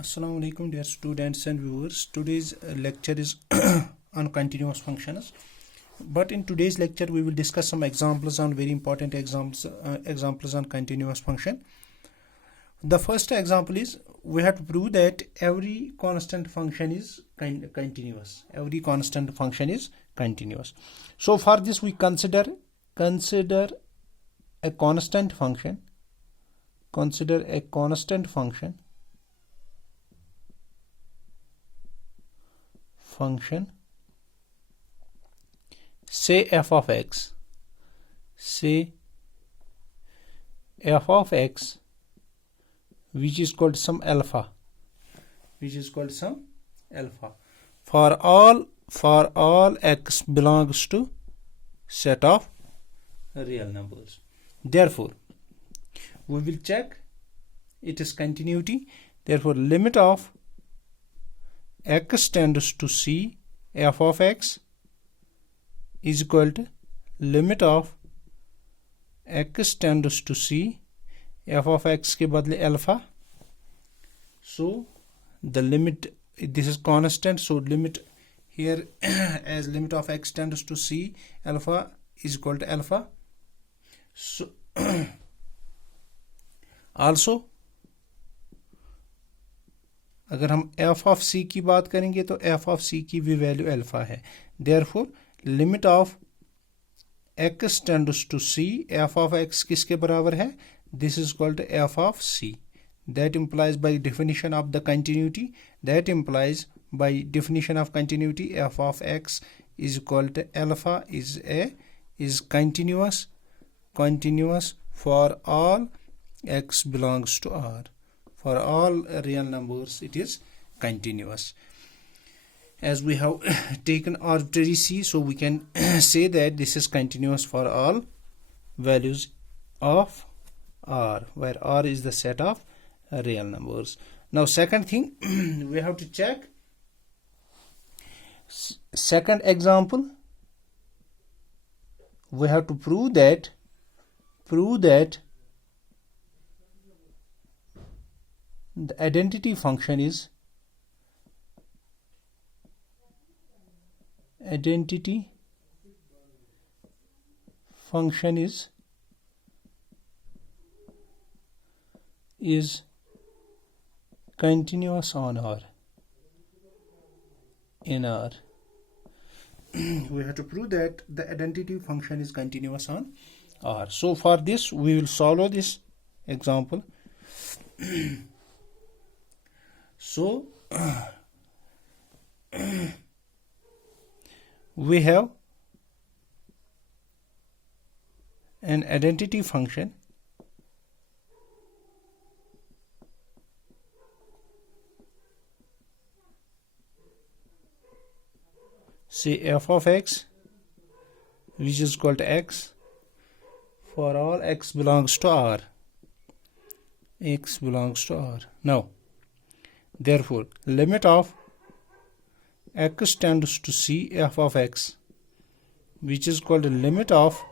Assalamu alaikum dear students and viewers. Today's lecture is on continuous functions. But in today's lecture we will discuss some examples on very important examples on continuous function. The first example is we have to prove that every constant function is continuous. Every constant function is continuous. So for this we consider a constant function. Consider a constant function say f of x, say f of x which is called some alpha, for all x belongs to set of real numbers. Therefore we will check its continuity. Therefore limit of x tends to c f of x is equal to limit of x tends to c f of x के बदले alpha. So the limit, this is constant, so limit here as limit of x tends to c alpha is equal to alpha. So also अगर हम f of c की बात करेंगे तो f of c की भी वैल्यू अल्फा है. Therefore limit of x tends to c f of x किसके बराबर है? This is called f of c. That implies by definition of the continuity, f of x is equal to alpha is continuous for all x belongs to R. For all real numbers it is continuous. As we have taken arbitrary c, so we can say that this is continuous for all values of R, where R is the set of real numbers. Now second thing we have to check. Second example, we have to prove that the identity function is continuous on R, in R. We have to prove that the identity function is continuous on R. So for this we will solve this example. So we have an identity function say f of x which is equal to x for all x belongs to R. Now therefore limit of x tends to c f of x which is called limit of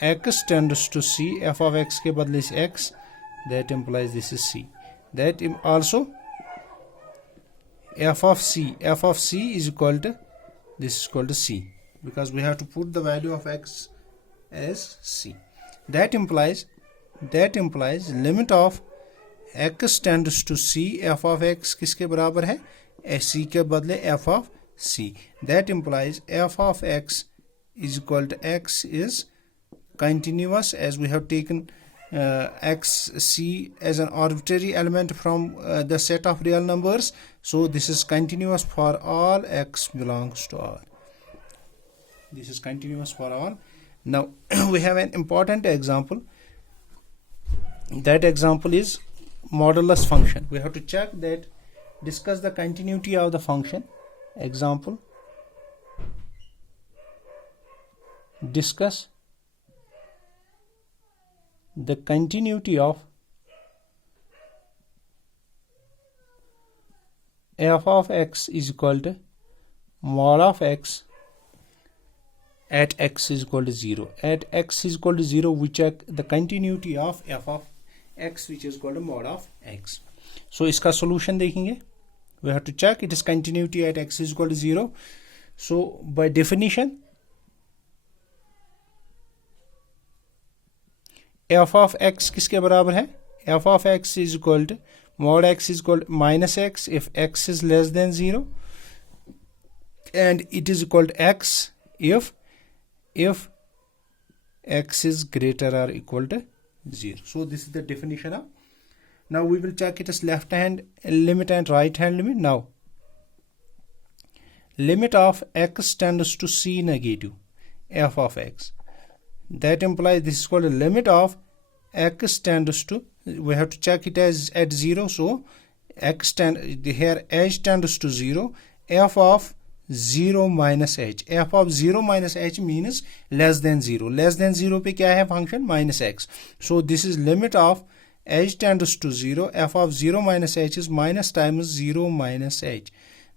x tends to c f of x के बदले से x, that implies this is c. That also f of c is equal to, this is equal to c, because we have to put the value of x as c. That implies limit of x tends to c f of x किसके बराबर है? c के बदले f of c. That implies f of x is equal to x is continuous, as we have taken x c as an arbitrary element from the set of real numbers. So this is continuous for all x belongs to R. This is continuous for all. Now we have an important example. That example is modulus function. We have to check that, discuss the continuity of the function. Example, discuss the continuity of f of x is equal to mod of x at x is equal to 0. At x is equal to 0, we check the continuity of f of x, which is called a mod of x. सो इसका solution देखेंगे. We have to check it is continuity at x is equal to 0. So by definition, f of x किसके बराबर है? f of x is equal to mod x is equal to minus x if x is less than 0, and it is equal to x if x is greater or equal to 0. So this is the definition of. Now we will check it as left hand limit and right hand limit. Now limit of x tends to c negative f of x, that implies this is called a limit of x tends to, we have to check it as at 0. So x tend here h tends to 0, f of 0 minus h, f of 0 minus h means less than 0. Less than 0 पे क्या है function? Minus x. So this is limit of h tends to 0, f of 0 minus h is minus times 0 minus h,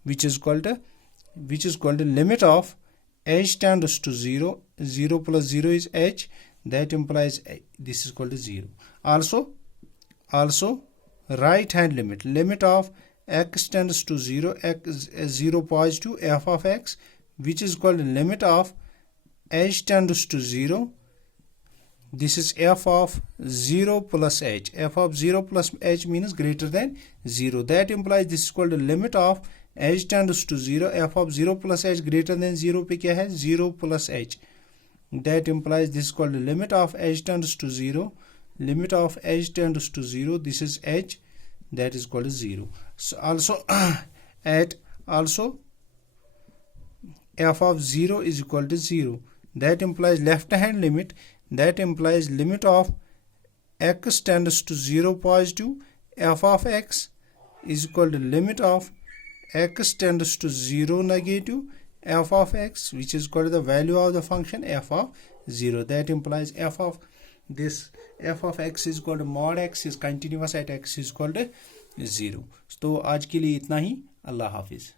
which is called the limit of h tends to 0. 0 plus 0 is h, that implies this is called to 0. Also right hand limit of x tends to 0, x 0 positive, f of x, which is called the limit of h tends to 0. This is f of 0 plus h. F of 0 plus h means greater than 0. That implies this is called the limit of h tends to 0. F of 0 plus h greater than 0 पे क्या है? 0 plus h. That implies this is called the limit of h tends to 0. Limit of h tends to 0. This is h. That is called 0. So also f of 0 is equal to 0. That implies left hand limit. That implies limit of x tends to 0 positive, f of x is equal to limit of x tends to 0 negative, f of x, which is equal to the value of the function f of 0. That implies f of x is equal to mod x is continuous at x is equal to 0. तो आज के लिए इतना ही. अल्लाह हाफिज.